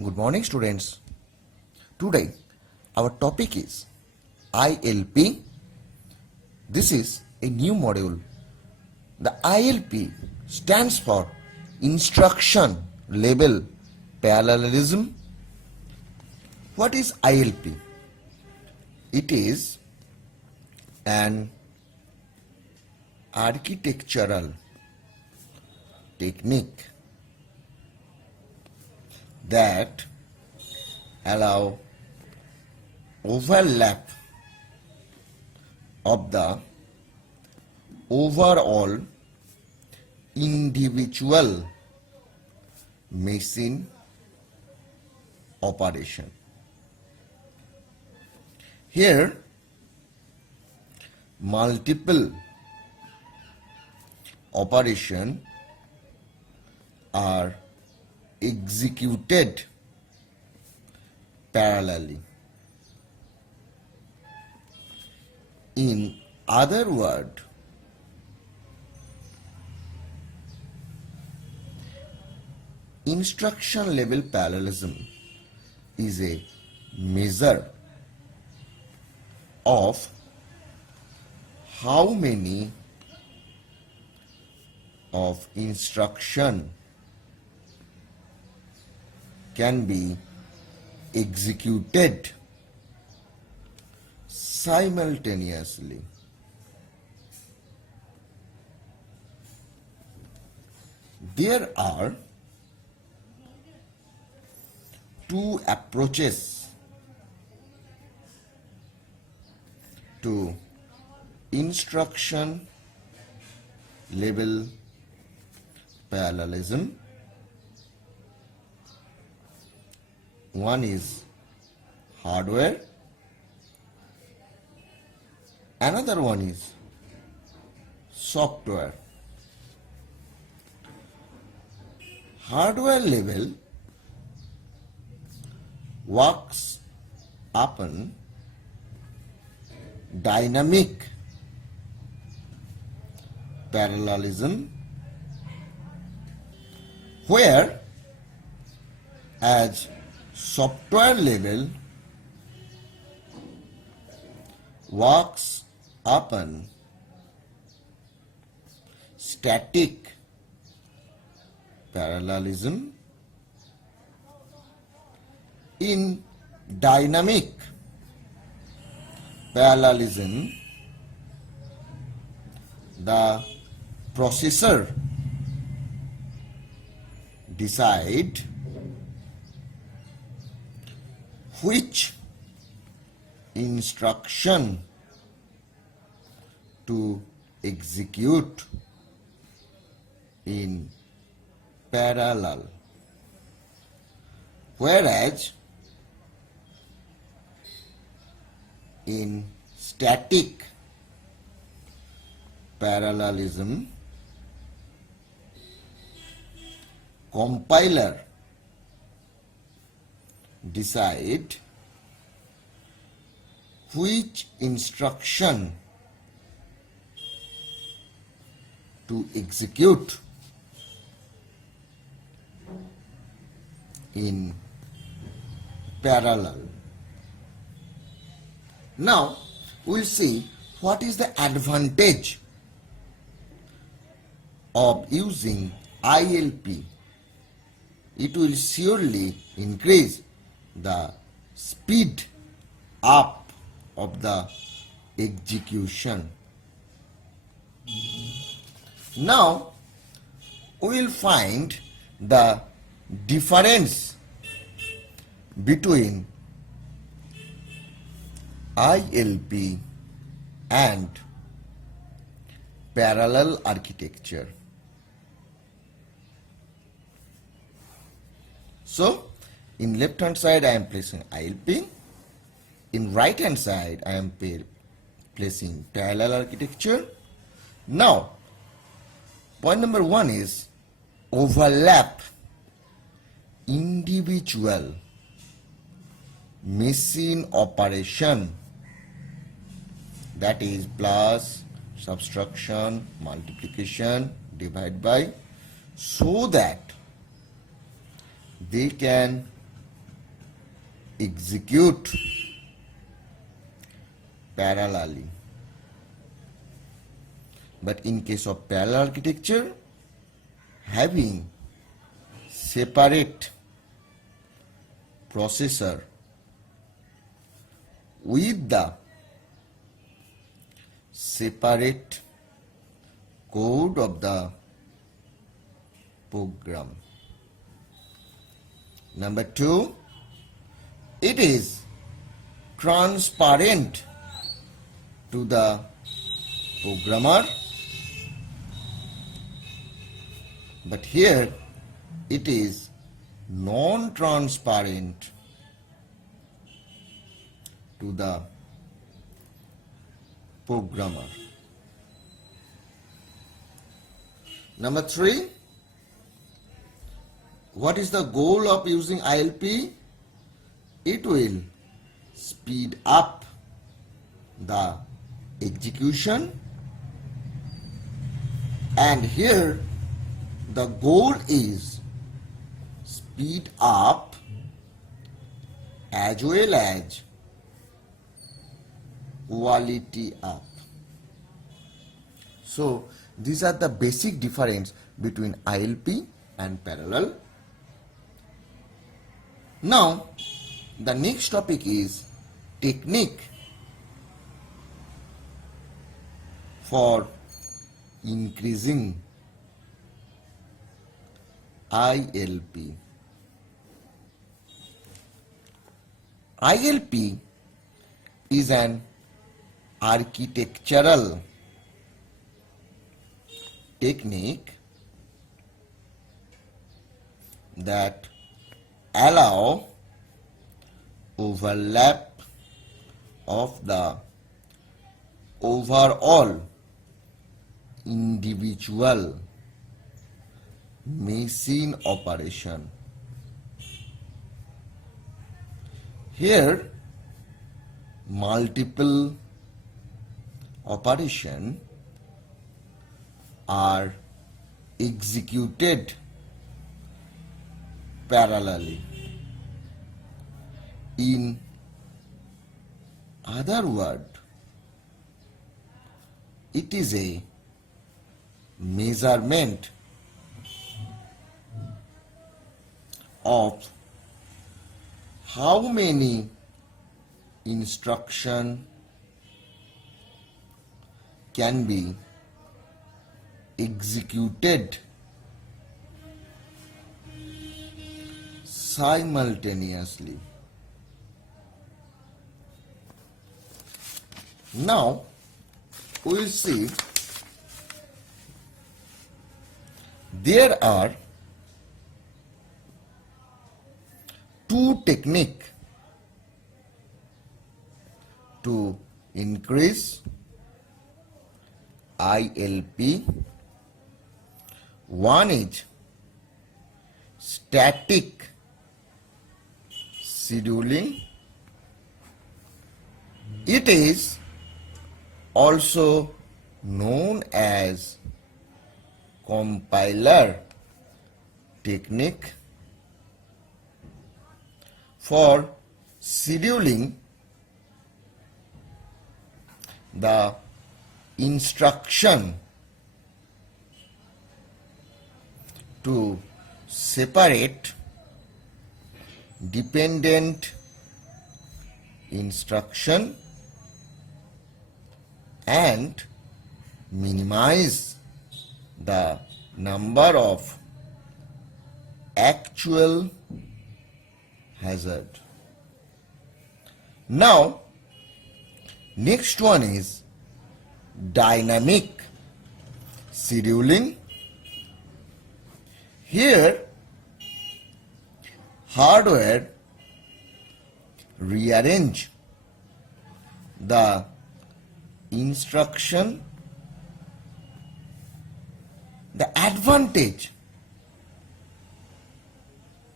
Good morning, students. Today, our topic is ILP. This is a new module. The ILP stands for Instruction Level Parallelism. What is ILP? It is an architectural technique that allow overlap of the overall individual machine operation. Here, multiple operations are executed parallelly. In other words, instruction level parallelism is a measure of how many of instruction can be executed simultaneously. There are two approaches to instruction level parallelism. One is hardware, another one is software. Hardware level works upon dynamic parallelism, where as software level works upon static parallelism. In dynamic parallelism, the processor decide which instruction to execute in parallel, whereas in static parallelism, compiler decide which instruction to execute in parallel. Now, we'll see what is the advantage of using ILP. It will surely increase the speed up of the execution. Now, we will find the difference between ILP and parallel architecture. So, in left hand side I am placing ILP, in right hand side I am placing parallel architecture. Now, point number one is overlap individual machine operation, that is plus, subtraction, multiplication, divide by, so that they can execute parallelly. But in case of parallel architecture, having separate processor with the separate code of the program. Number 2, it is transparent to the programmer, but here it is non-transparent to the programmer. Number 3, what is the goal of using ILP? It will speed up the execution, and here the goal is speed up as well as quality up. So these are the basic difference between ILP and parallel. Now the next topic is technique for increasing ILP. ILP is an architectural technique that allow overlap of the overall individual machine operation. Here multiple operations are executed parallelly. In other words, it is a measurement of how many instructions can be executed simultaneously. Now we will see there are two techniques to increase ILP. One is static scheduling. It is also known as compiler technique for scheduling the instruction to separate dependent instruction and minimize the number of actual hazard. Now next one is dynamic scheduling. Here hardware rearrange the instruction. The advantage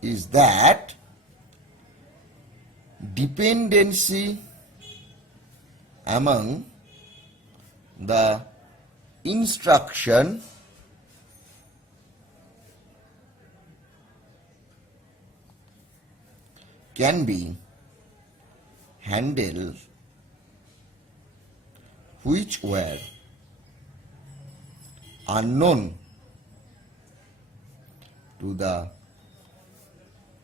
is that dependency among the instruction can be handle which were unknown to the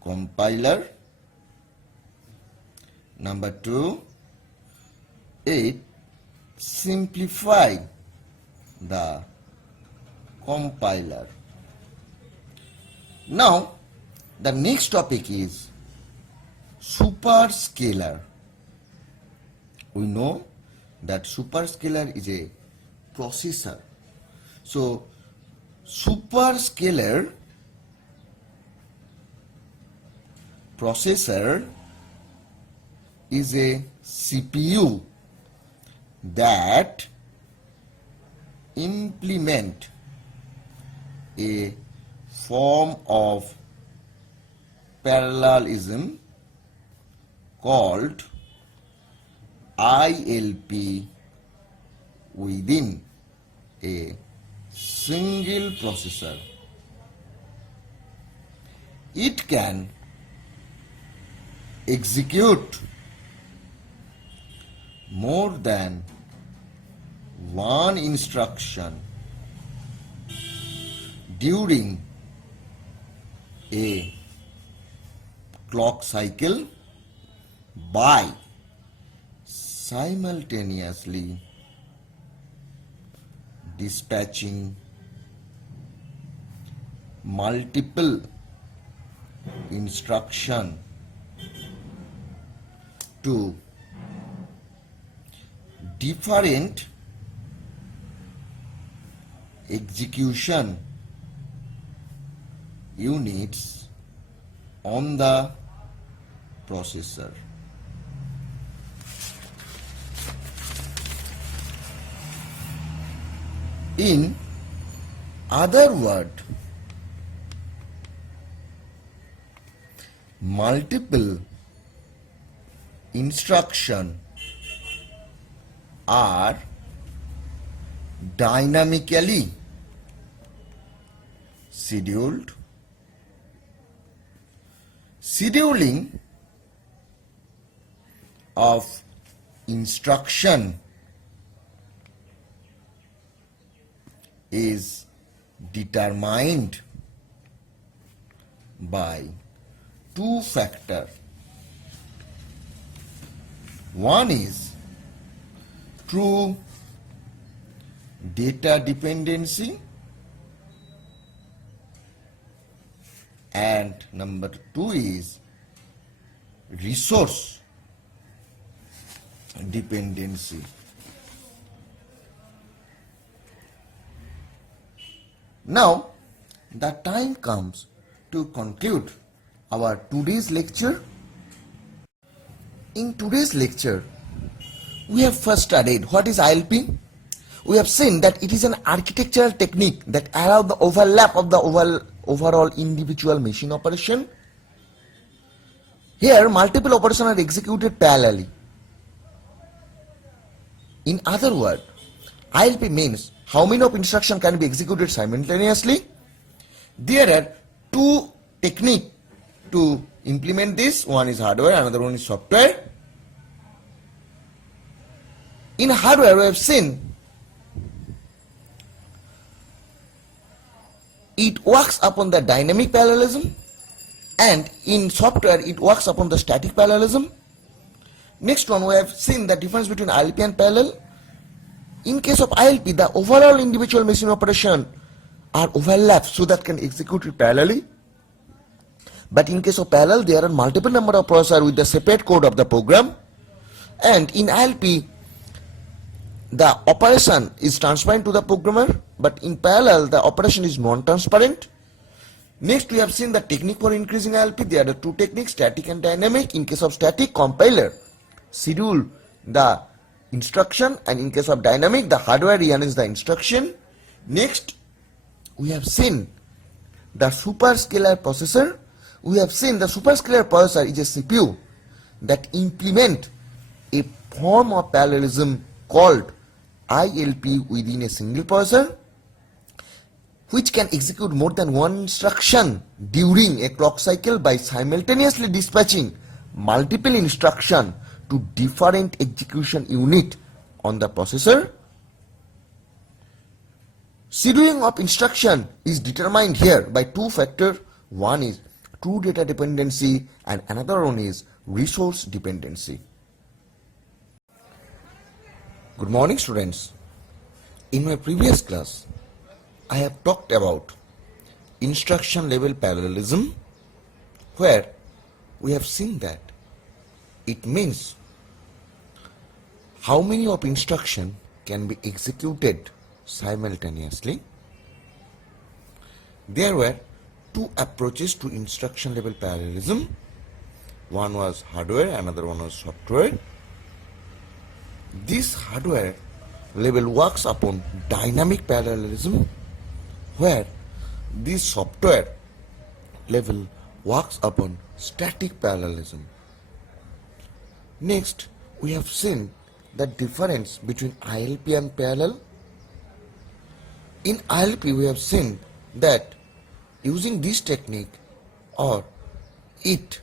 compiler. Number 2, it simplify the compiler. Now, the next topic is superscalar. We know that superscalar is a processor. So, superscalar processor is a CPU that implement a form of parallelism called ILP within a single processor. It can execute more than one instruction during a clock cycle by simultaneously dispatching multiple instructions to different execution units on the processor. In other words, multiple instructions are dynamically scheduled. Scheduling of instruction is determined by two factors. One is true data dependency, and number 2 is resource dependency. Now, the time comes to conclude our today's lecture. In today's lecture, we have first studied what is ILP. We have seen that it is an architectural technique that allows the overlap of the overall individual machine operation. Here, multiple operations are executed parallelly. In other words, ILP means how many of instructions can be executed simultaneously. There are two techniques to implement this. One is hardware, another one is software. In hardware, we have seen it works upon the dynamic parallelism, and in software it works upon the static parallelism. Next one, we have seen the difference between ILP and parallel. In case of ILP, the overall individual machine operation are overlapped so that can execute it parallelly. But in case of parallel, there are multiple number of processors with the separate code of the program. And in ILP, the operation is transparent to the programmer, but in parallel, the operation is non-transparent. Next, we have seen the technique for increasing ILP. There are two techniques, static and dynamic. In case of static, compiler schedule the instruction, and in case of dynamic, the hardware rearranges the instruction. Next, we have seen the superscalar processor. We have seen the superscalar processor is a CPU that implement a form of parallelism called ILP within a single processor, which can execute more than one instruction during a clock cycle by simultaneously dispatching multiple instructions to different execution unit on the processor. Scheduling of instruction is determined here by two factors. One is true data dependency and another one is resource dependency. Good morning, students. In my previous class, I have talked about instruction level parallelism, where we have seen that it means how many of instruction can be executed simultaneously. There were two approaches to instruction level parallelism. One was hardware, another one was software. This hardware level works upon dynamic parallelism, where this software level works upon static parallelism. Next, we have seen the difference between ILP and parallel. In ILP, we have seen that using this technique or it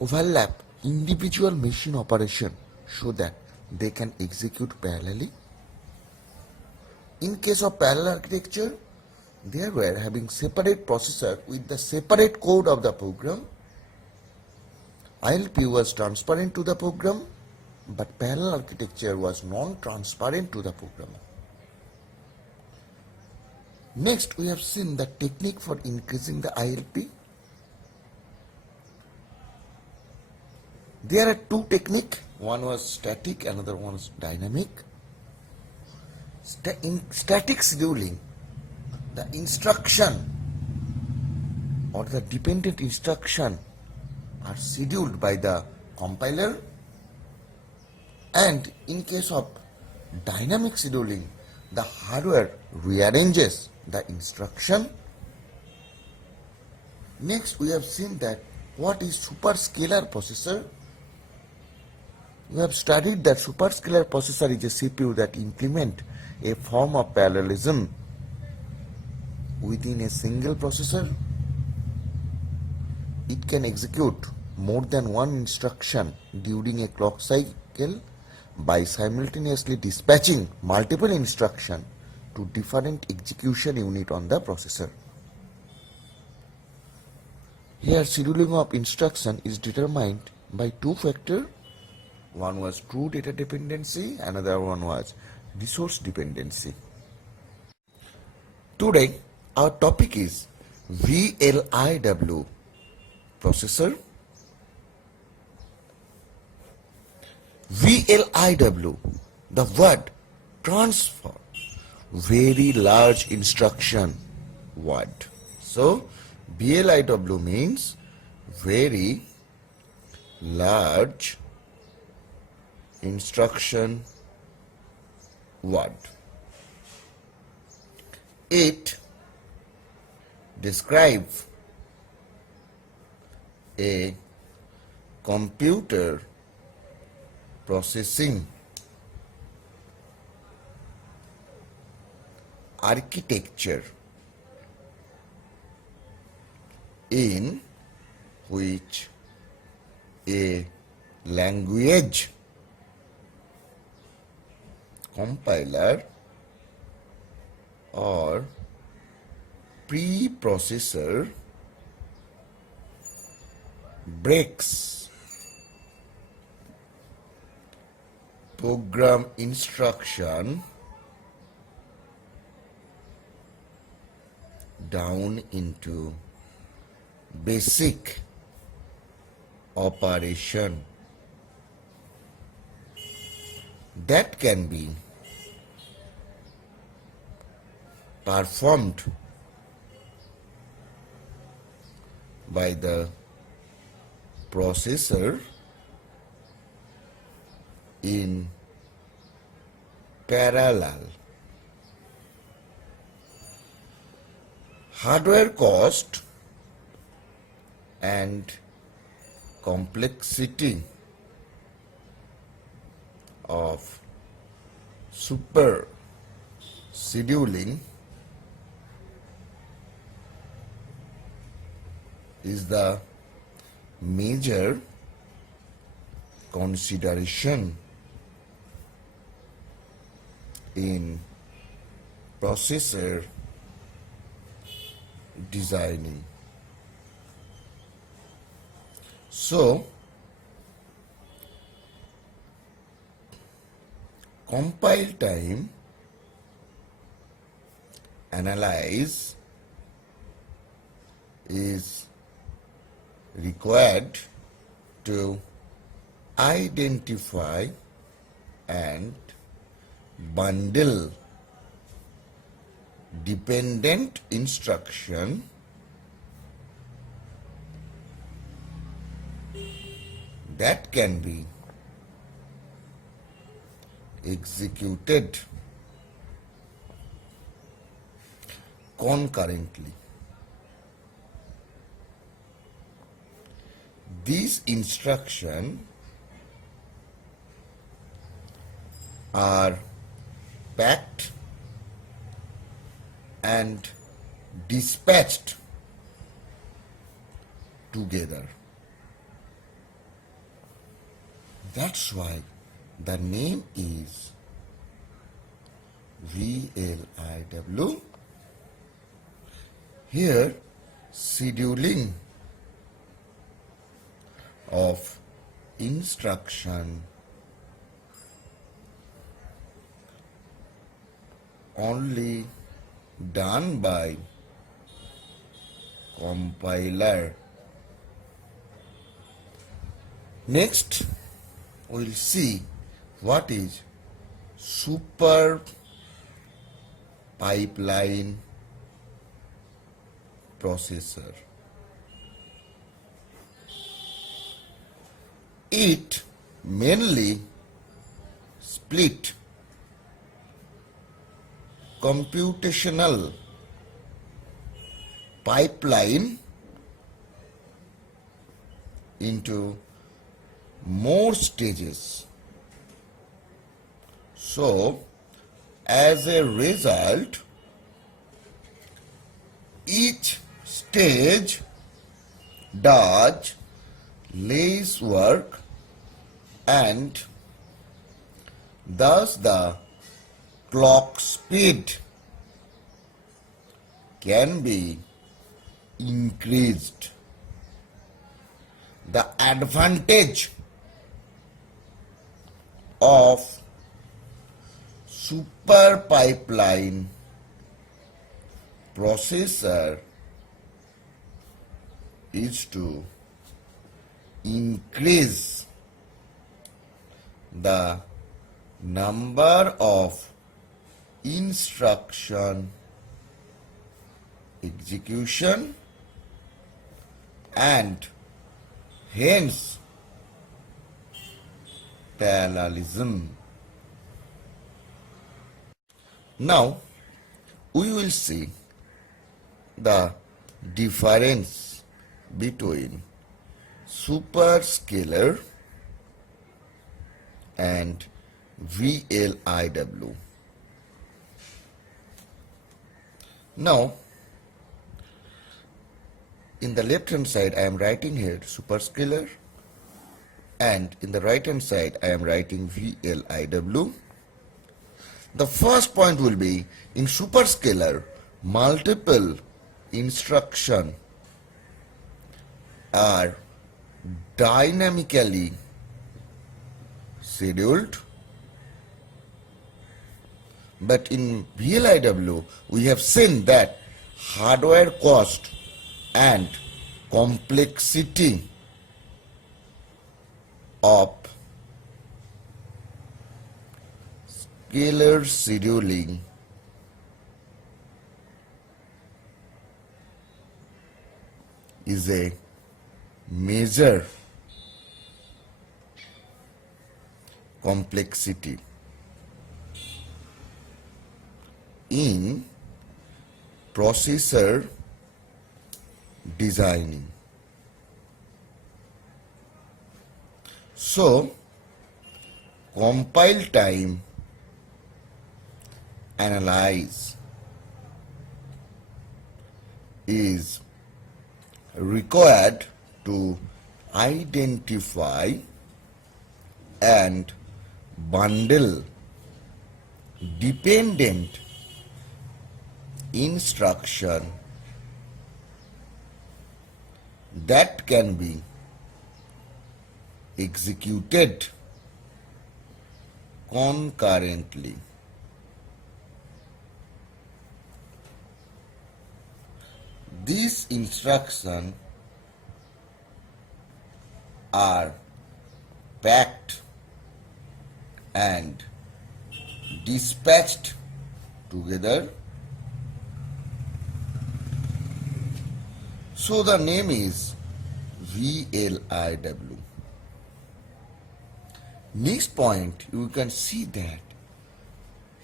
overlap individual machine operation so that they can execute parallelly. In case of parallel architecture, they were having separate processor with the separate code of the program. ILP was transparent to the program, but parallel architecture was non-transparent to the programmer. Next, we have seen the technique for increasing the ILP. There are two techniques. One was static, another one was dynamic. In static scheduling, the instruction or the dependent instruction are scheduled by the compiler, and in case of dynamic scheduling, the hardware rearranges the instruction. Next, we have seen that what is superscalar processor. We have studied that superscalar processor is a CPU that implement a form of parallelism within a single processor. It can execute more than one instruction during a clock cycle by simultaneously dispatching multiple instructions to different execution unit on the processor. Here, scheduling of instruction is determined by two factors. One was true data dependency, another one was resource dependency. Today, our topic is VLIW processor. VLIW, the word transfer, very large instruction word. So, VLIW means very large instruction word. It describes a computer processing architecture in which a language compiler or preprocessor breaks program instruction down into basic operation that can be performed by the processor in parallel. Hardware cost and complexity of super scheduling is the major consideration in processor designing. So, compile time, analyze is required to identify and bundle dependent instruction that can be executed concurrently. These instructions are packed and dispatched together. That's why the name is VLIW. Here, scheduling of instruction only done by compiler. Next, we'll see what is super pipeline processor. It mainly split computational pipeline into more stages. So, as a result, each stage does less work and thus the clock speed can be increased. The advantage of super pipeline processor is to increase the number of instruction execution and hence parallelism. Now we will see the difference between Superscalar and VLIW. Now, in the left hand side I am writing here Superscalar and in the right hand side I am writing VLIW. The first point will be in Superscalar multiple instruction are dynamically scheduled, but in VLIW we have seen that hardware cost and complexity of scalar scheduling is a major complexity in processor designing. So, compile time, analyze is required to identify and bundle dependent instruction that can be executed concurrently. These instructions are packed and dispatched together. So the name is VLIW. Next point, you can see that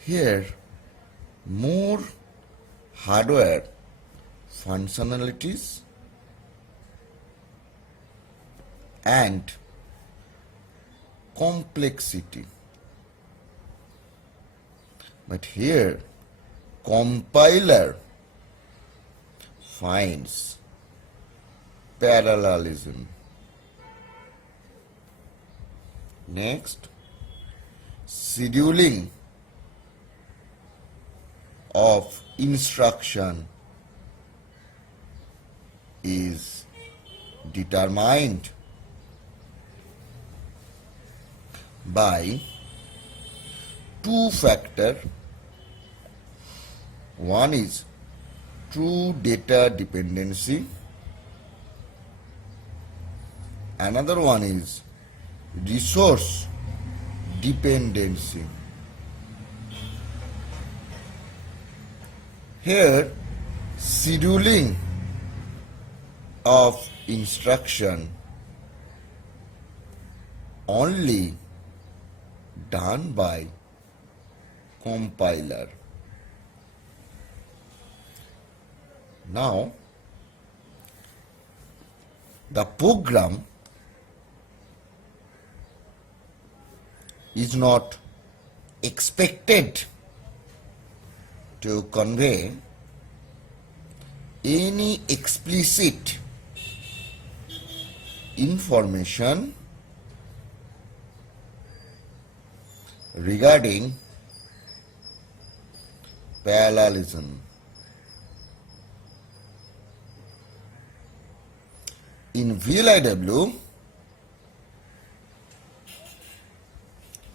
here more hardware functionalities and complexity. But here compiler finds parallelism. Next, scheduling of instruction is determined by two factors. One is true data dependency. Another one is resource dependency. Here, scheduling of instruction only done by compiler. Now, the program is not expected to convey any explicit information regarding parallelism. In VLIW,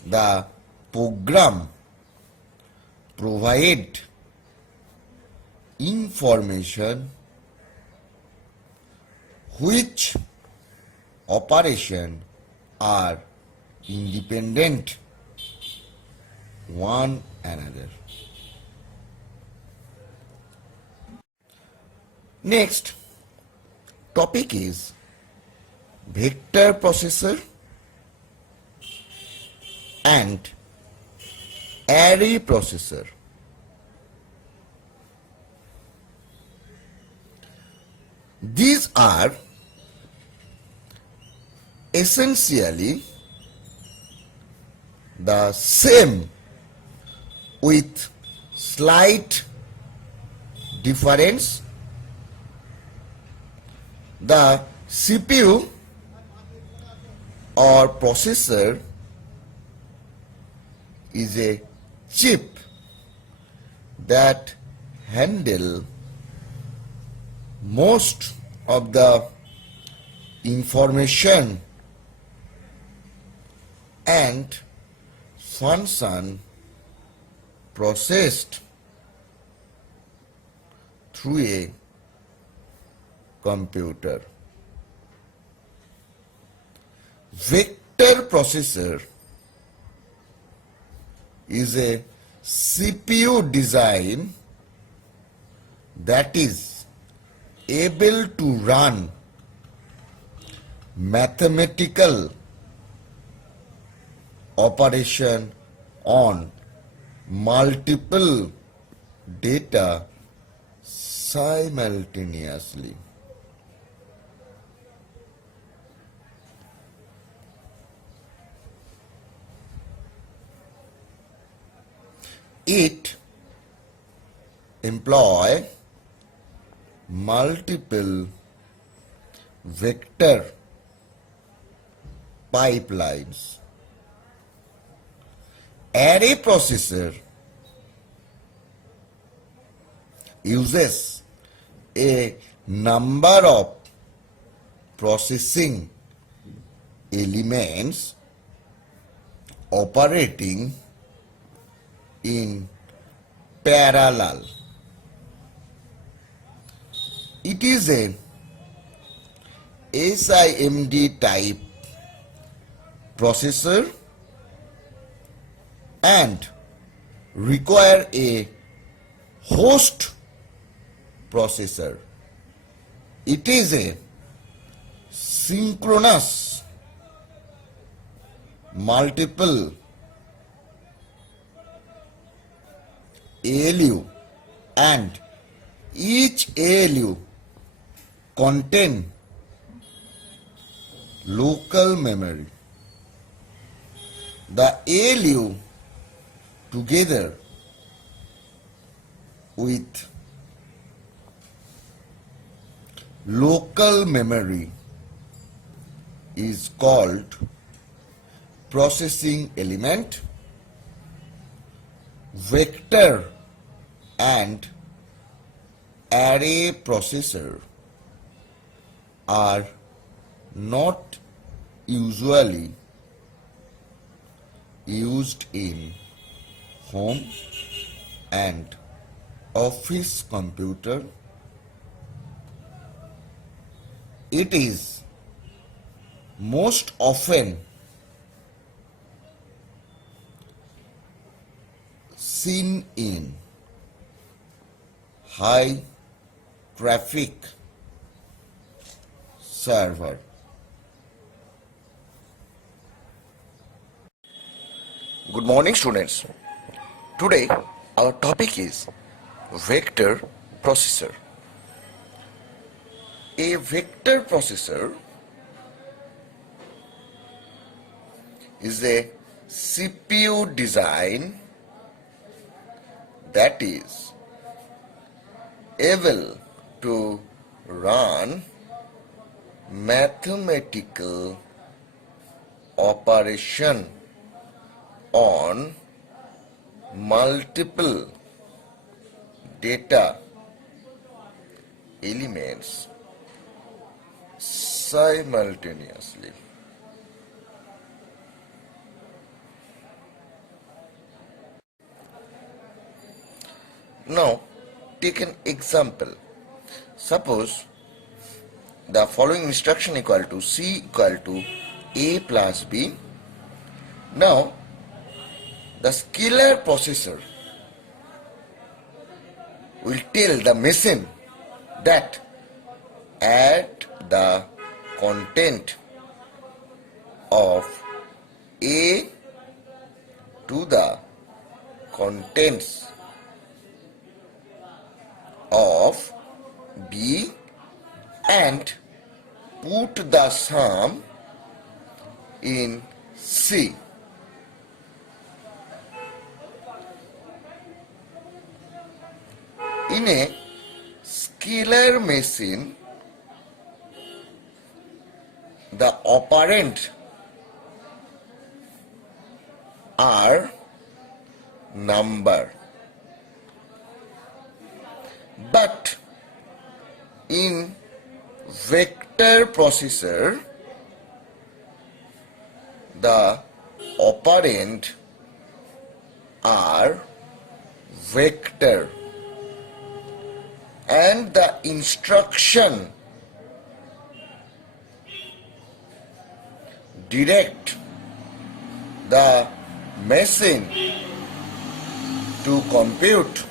the program provides information which operations are independent one another. Next topic is vector processor and array processor. These are essentially the same with slight difference. The CPU or processor is a chip that handles most of the information and function processed through a computer. Vector processor is a CPU design that is able to run mathematical operation on multiple data simultaneously. It employs multiple vector pipelines array processor uses a number of processing elements operating in parallel. It is a SIMD type processor and require a host processor. It is a synchronous multiple ALU and each ALU contain local memory. The ALU together with local memory is called processing element. Vector and array processor are not usually used in home and office computer. It is most often seen in high traffic server. Good morning, students. Today our topic is vector processor. A vector processor is a CPU design that is able to run mathematical operation on multiple data elements simultaneously. Now, take an example. Suppose the following instruction equal to C equal to A plus B. Now, the scalar processor will tell the machine that add the content of A to the contents of B and put the sum in C. In a scalar machine, the operand are number, but in vector processor the operand are vector and the instruction direct the machine to compute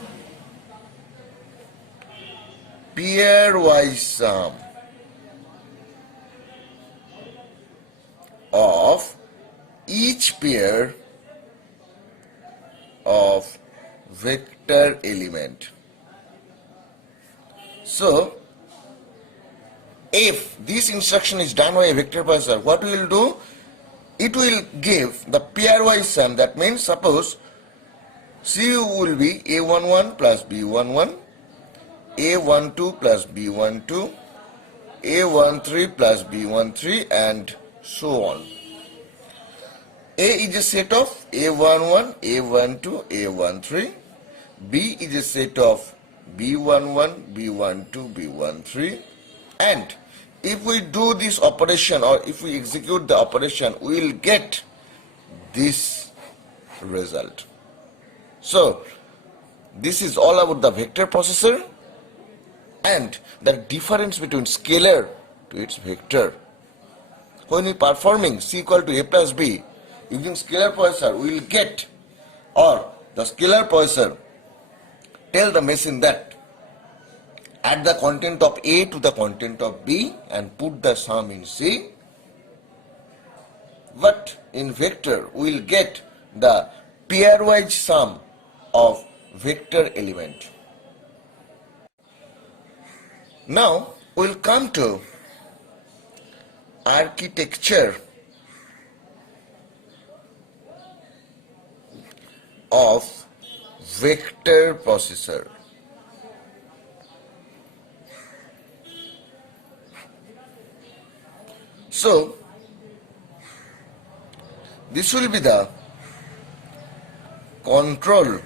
pairwise sum of each pair of vector element. So, if this instruction is done by a vector processor, what we will do? It will give the pairwise sum. That means, suppose C will be A11 plus B11, A12 plus B12, A13 plus B13, and so on. A is a set of A11, A12, A13. B is a set of B11, B12, B13. And if we do this operation, or if we execute the operation, we will get this result. So this is all about the vector processor and the difference between scalar to its vector. When we performing C equal to A plus B using scalar processor, we will get, or the scalar processor tell the machine that add the content of A to the content of B and put the sum in C. But in vector, we will get the pairwise sum of vector element. Now we will come to architecture of vector processor. So this will be the control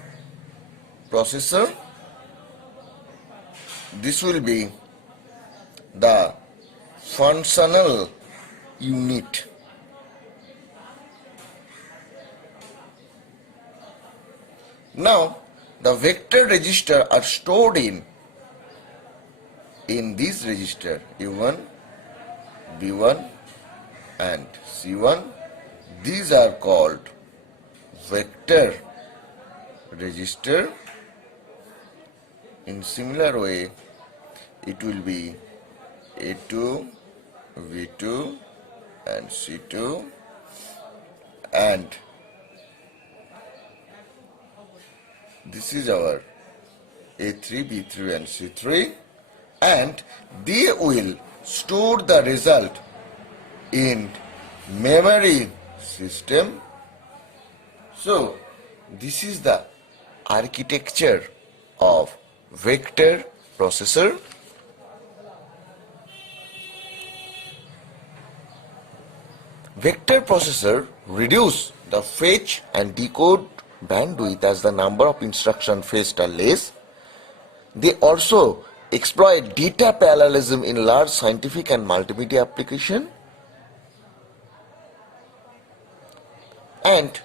processor. This will be the functional unit. Now the vector register are stored in this register A1, B1 and C1. These are called vector register. In similar way, it will be A2, V2 and C2, and this is our A3, B3 and C3, and they will store the result in memory system. So this is the architecture of vector processor. Vector processor reduce the fetch and decode bandwidth as the number of instructions fetched are less. They also exploit data parallelism in large scientific and multimedia application. And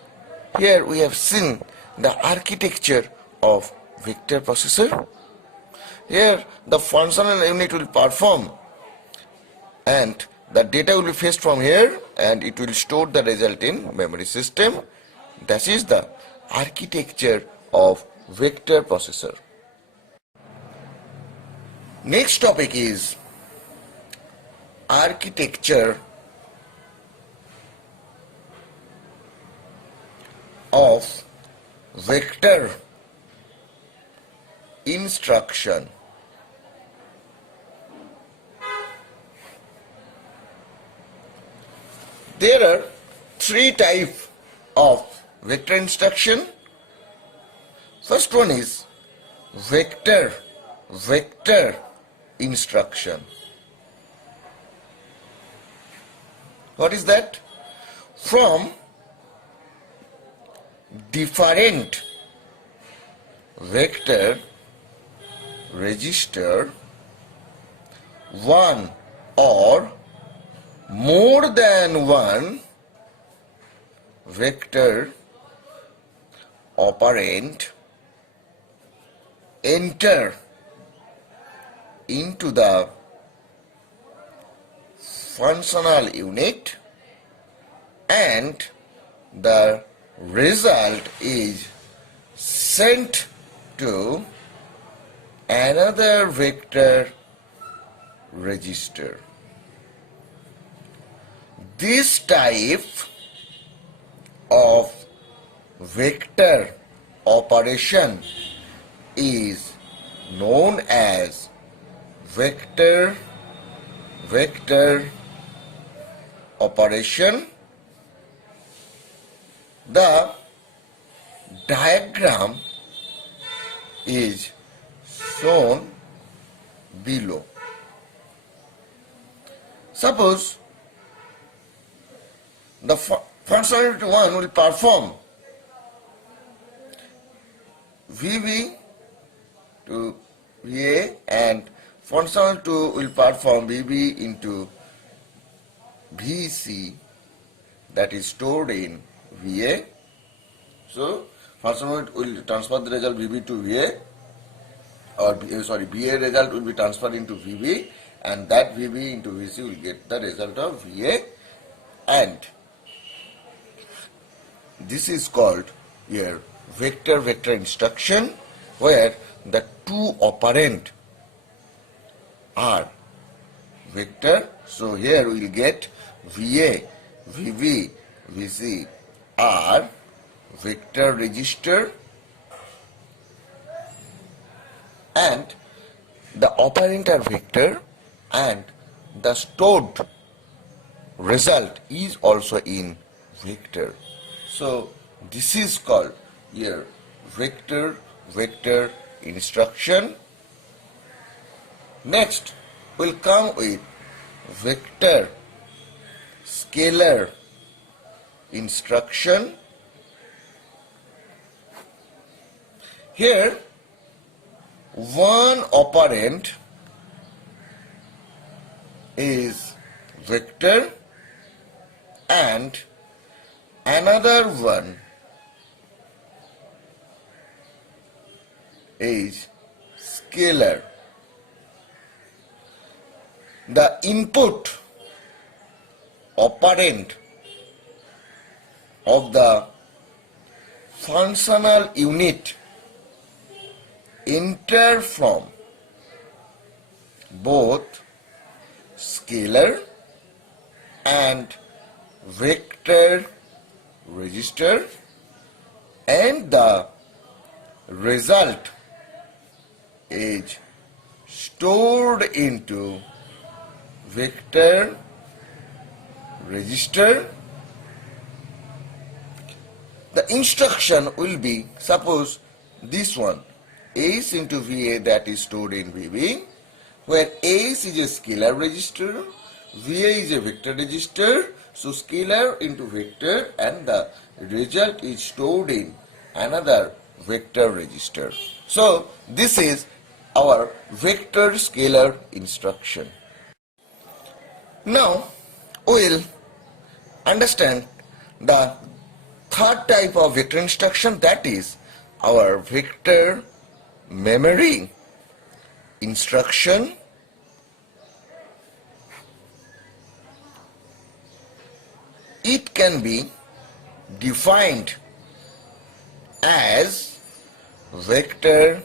here we have seen the architecture of vector processor. Here the functional unit will perform and the data will be fetched from here and it will store the result in memory system. That is the architecture of vector processor. Next topic is architecture of vector instruction. There are three types of vector instruction. First one is vector instruction. What is that? From different vector register, one or more than one vector operand enter into the functional unit and the result is sent to another vector register. This type of vector operation is known as vector operation. The diagram is shown below. Suppose functional to 1 will perform VB to VA, and functional 2 will perform VB into VC, that is stored in VA. So functional will transfer the result VB to VA, or VA result will be transferred into VB, and that VB into VC will get the result of VA, and this is called here vector-vector instruction, where the two operand are vector. So here we will get VA, VB, VC are vector register, and the operand are vector, and the stored result is also in vector. So this is called here vector-vector instruction. Next will come with vector scalar instruction. Here one operand is vector and another one is scalar. The input operand of the functional unit enter from both scalar and vector register, and the result is stored into vector register. The instruction will be, suppose this one, ACE into VA, that is stored in VB, where ACE is a scalar register, VA is a vector register, so scalar into vector, and the result is stored in another vector register. So this is our vector scalar instruction. Now we'll understand the third type of vector instruction, that is our vector memory instruction. It can be defined as vector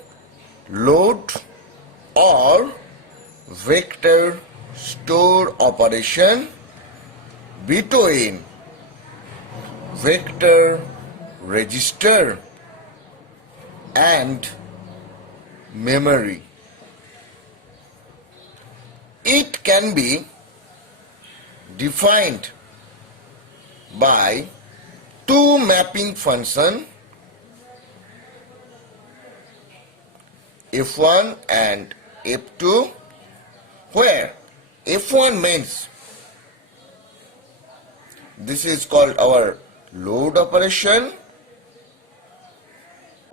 load or vector store operation between vector register and memory. It can be defined by two mapping function F1 and F2, where F1 means this is called our load operation,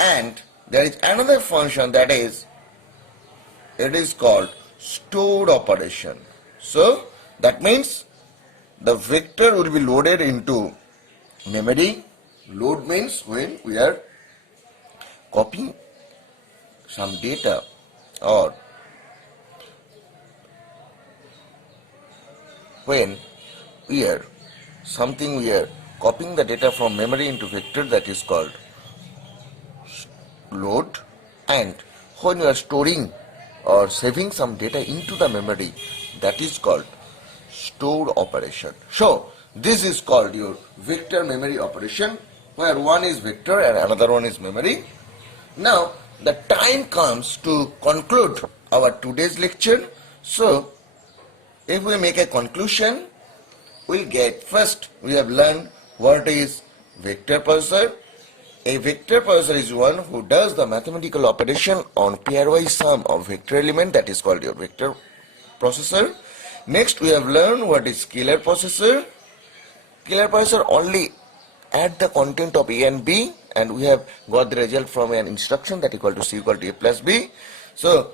and there is another function that is, it is called stored operation. So that means the vector will be loaded into memory. Load means when we are copying some data, or when we are copying the data from memory into vector, that is called load, and when you are storing or saving some data into the memory, that is called stored operation. So this is called your vector memory operation, where one is vector and another one is memory. Now the time comes to conclude our today's lecture. So if we make a conclusion, we'll get, first we have learned what is vector processor. A vector processor is one who does the mathematical operation on pairwise sum of vector element, that is called your vector processor. Next we have learned what is scalar processor, scalar processor only add the content of A and B, and we have got the result from an instruction that equal to C equal to A plus B. So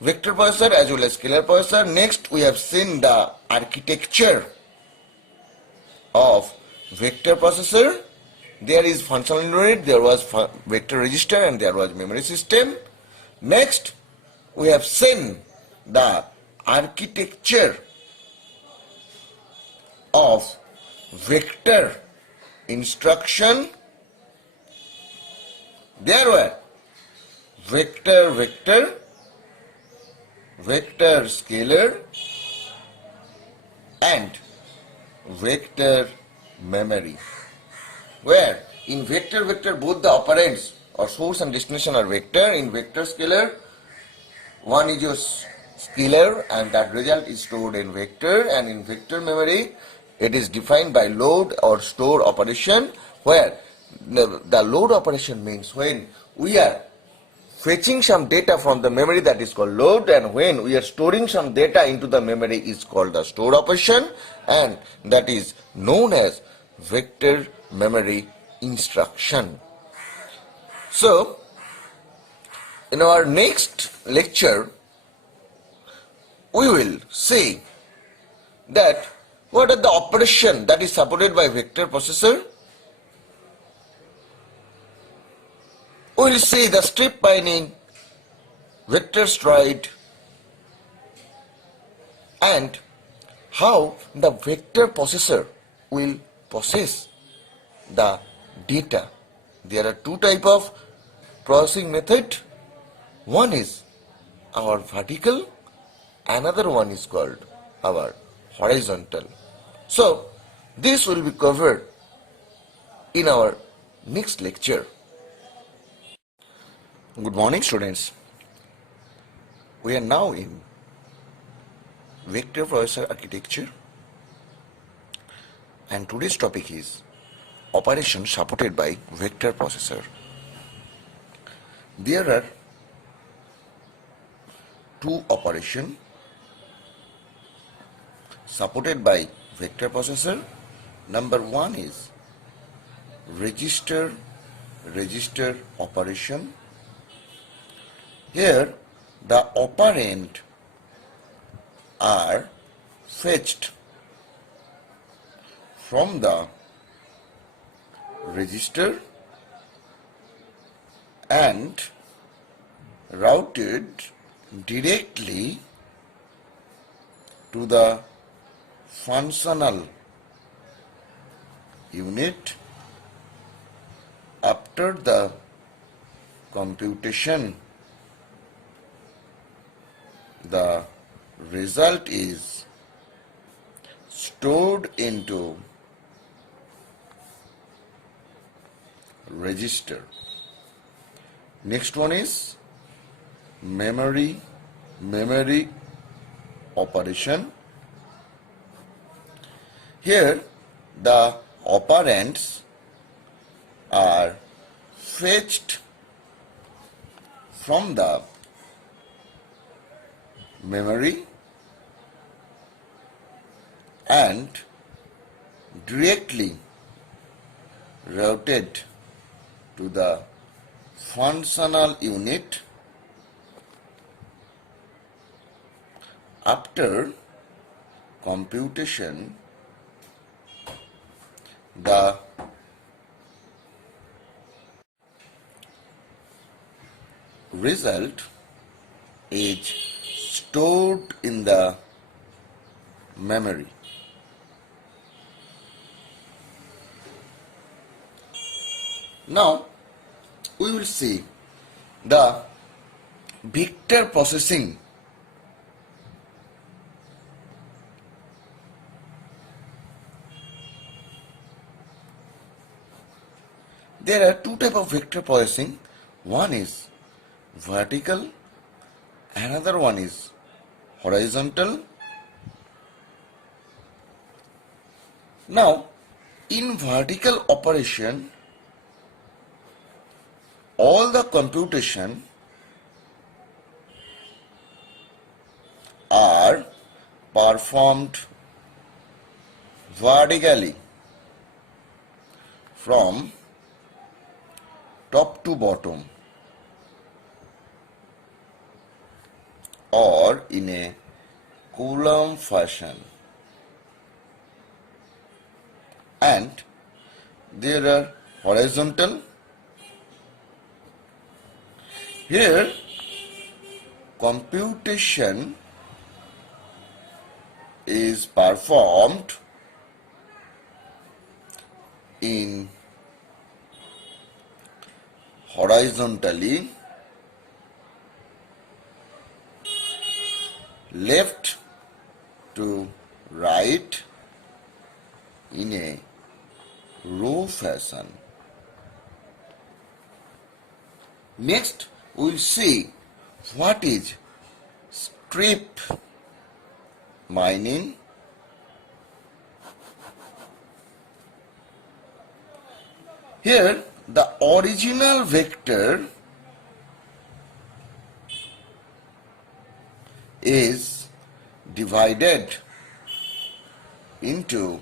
vector processor as well as scalar processor. Next we have seen the architecture of vector processor. There is functional unit, there was vector register, and there was memory system. Next we have seen the architecture of vector instruction. There were vector, vector scalar, and vector memory, where in vector both the operands or source and destination are vector. In vector scalar, one is your scalar and that result is stored in vector, and in vector memory it is defined by load or store operation, where the load operation means when we are fetching some data from the memory, that is called load, and when we are storing some data into the memory is called the store operation, and that is known as vector memory instruction. So in our next lecture we will see that what are the operation that is supported by vector processor. We will see the strip binding, vector stride, and how the vector processor will process the data. There are two types of processing method. One is our vertical, another one is called our horizontal. So this will be covered in our next lecture. Good morning, students. We are now in vector processor architecture, and today's topic is operation supported by vector processor. There are two operations supported by vector processor. Number one is register operation. Here the operand are fetched from the register and routed directly to the functional unit. After the computation, the result is stored into register. Next one is memory operation. Here the operands are fetched from the memory and directly routed to the functional unit. After computation, the result is stored in the memory. Now we will see the vector processing. There are two types of vector processing. One is vertical, another one is horizontal. Now, in vertical operation, all the computation are performed vertically. from top to bottom or in a column fashion, and there are horizontal. Here computation is performed in horizontally, left to right in a row fashion. Next, we will see what is strip mining. Here, the original vector is divided into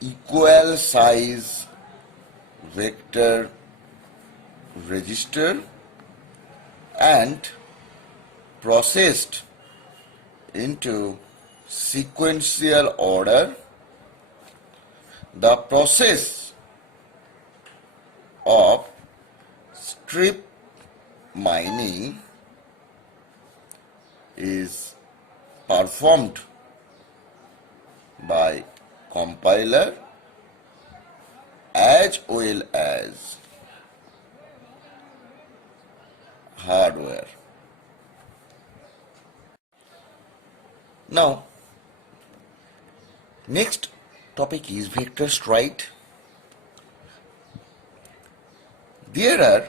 equal size vector register and processed into sequential order. The process of strip mining is performed by compiler as well as hardware. Now, next topic is vector stride. There are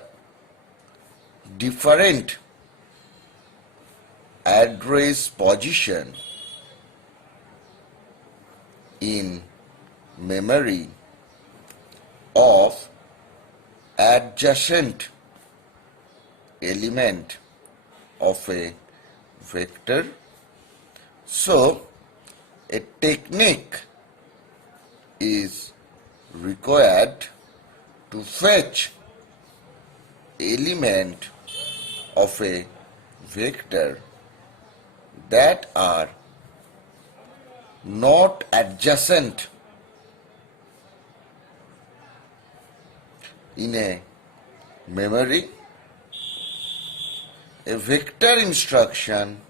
different address position in memory of adjacent element of a vector. So, a technique is required to fetch element of a vector that are not adjacent in a memory. A vector instruction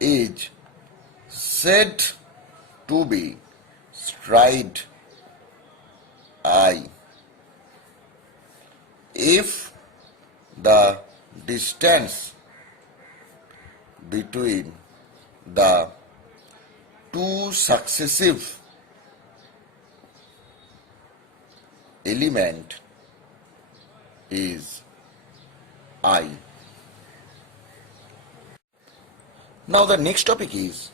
is said to be stride I if the distance between the two successive element is I. Now the next topic is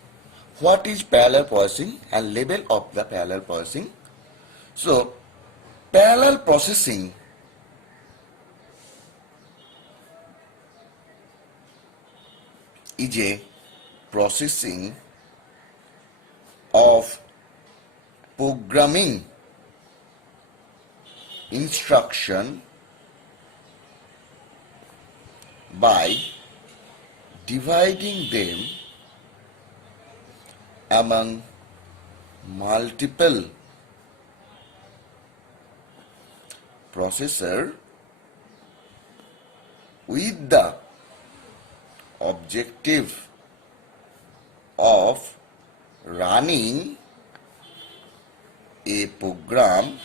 what is parallel processing and level of the parallel processing. So parallel processing is a processing of programming instruction by dividing them among multiple processor with the objective of running a program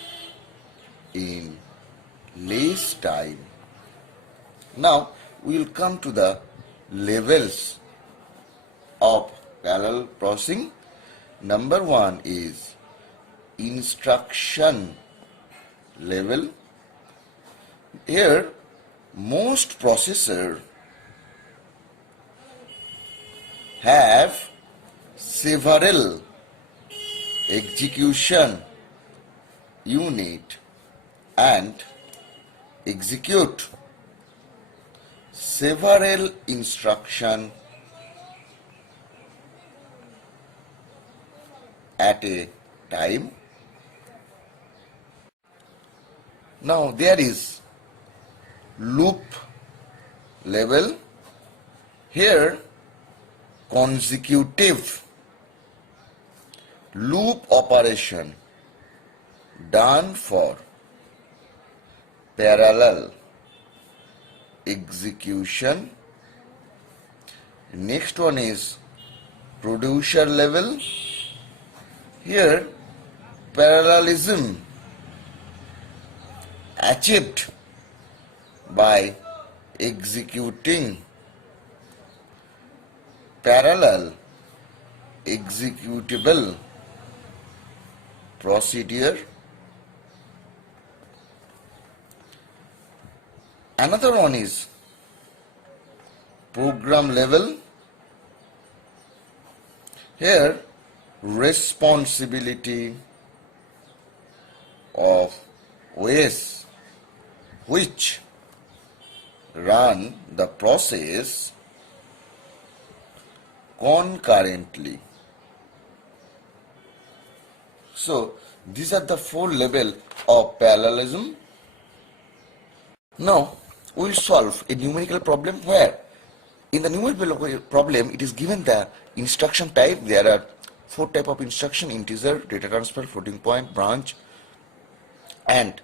in less time. Now we will come to the levels of parallel processing. Number one is instruction level. Here most processors have several execution unit and execute several instructions at a time. Now there is loop level. Here consecutive loop operation done for parallel execution. Next one is producer level. Here parallelism achieved by executing parallel executable procedure. Another one is program level. Here responsibility of OS which run the process concurrently. So these are the four levels of parallelism. Now we will solve a numerical problem where in the numerical problem it is given the instruction type. There are four types of instruction: integer, data transfer, floating point, branch, and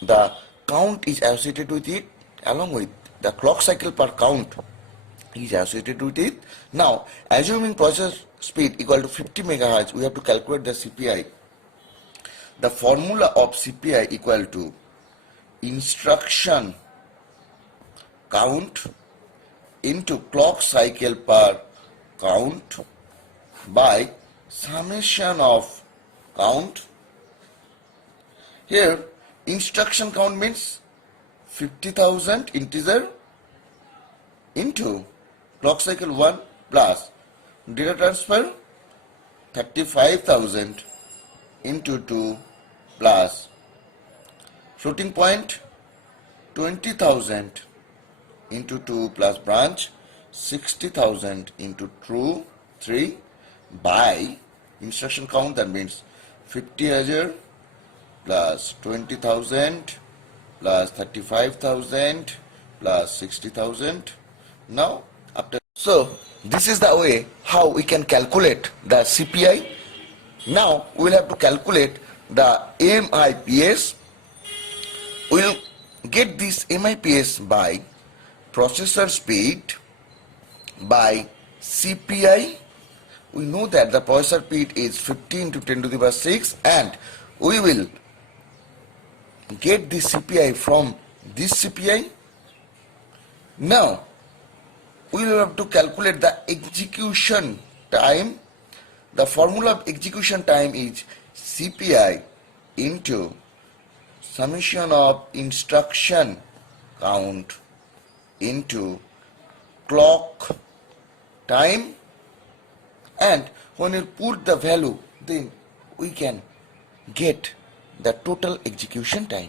the count is associated with it along with the clock cycle per count is associated with it. Now assuming processor speed equal to 50 MHz, we have to calculate the CPI. The formula of CPI equal to instruction count into clock cycle per count by summation of count. Here instruction count means 50,000 integer into clock cycle 1 plus data transfer 35,000 into 2 plus floating point 20,000 into 2 plus branch 60,000 into 3 by instruction count, that means 50,000 plus 20,000 plus 35,000 plus 60,000. Now so this is the way how we can calculate the CPI. Now we will have to calculate the MIPS. We will get this MIPS by processor speed by CPI. We know that the processor speed is 15 to 10 to the power 6, and we will get this CPI from this CPI. Now we will have to calculate the execution time. The formula of execution time is CPI into summation of instruction count into clock time, and when you put the value, then we can get the total execution time.